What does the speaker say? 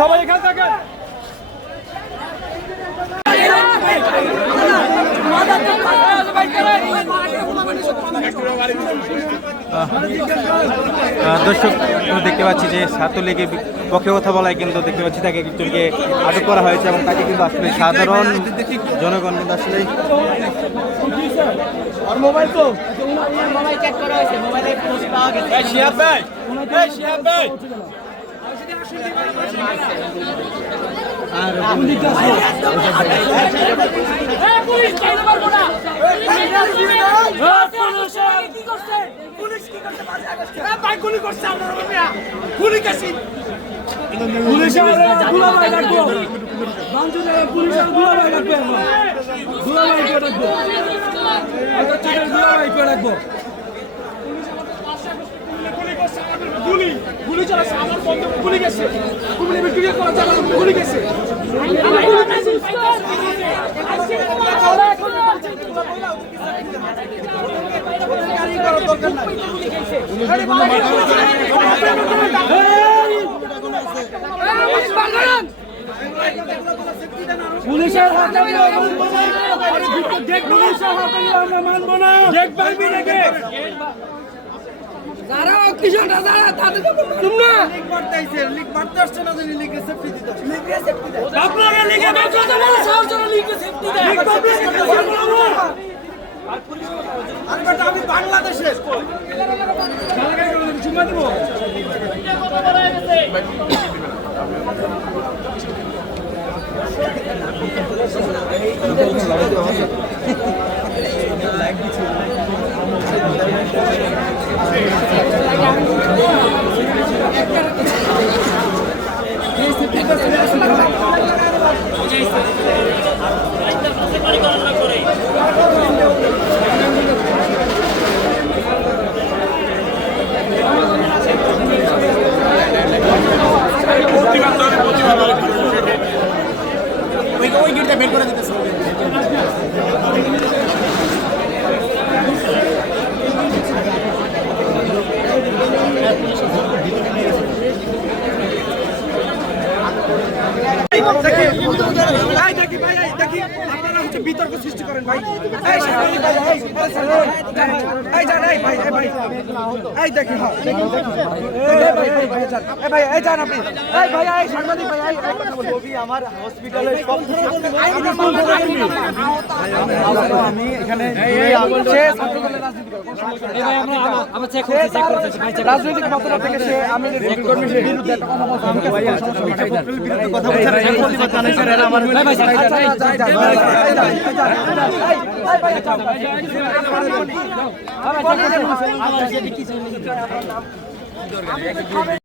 সবাই এখানে থাকেন। দর্শক দেখতে পাচ্ছি যে ছাত্রলীগের পক্ষে কথা বলায় কিন্তু দেখতে পাচ্ছি তাকে একজনকে আটক করা হয়েছে এবং তাকে কিন্তু আসলে সাধারণ জনগণ কিন্তু আসলে মোবাইল তো মোবাইল চেক করা হয়েছে, মোবাইলে পোস্ট পাওয়া গেছে। শিহাব ভাই, শিহাব ভাই আর পুলিশ চাইতে পারবো না। পুলিশ কি করতে ভাই গুলি করছে আপনারা মিয়া গুলি কাছি পুলিশের গুলাবাই রাখবো বাঞ্চুদের পুলিশের গুলাবাই রাখবে গুলাবাই করে রাখবো গুলাবাই করে রাখবো গুলি গুলি চলা আমার বন্ধ গুলি গেছে গুলি বিক্রি করা যাবে গুলি গেছে পুলিশের হাতে আমরা মানবো না দেখবি দেখে যারা কিষানরা যারা তাদেরকে মালুম না লিগ মারতেছে লিগ মারতে আসছে না জানি লিগে সেফটি দিতে লিগে সেফটি দেয় আপনারা লিগে কথা বলে সহজে লিগে সেফটি দেয় লিগ পাবলিক করতে পারবো না আর পুলিশ আরে বেটা আমি বাংলাদেশের জায়গায় করে চুমা দেব কথা বলা গেছে লাইক দিছি ওই গেটটা বের করে দিতেছে বিতর্ক সৃষ্টি করেন ভাই ভাই দেখি ভাই যান আপনি ভাই সাংবাদিক ভাই আমার হসপিটালে আমি এখানে রাজনৈতিক মতামত থেকে সে আমি বিরুদ্ধে কথা বলছে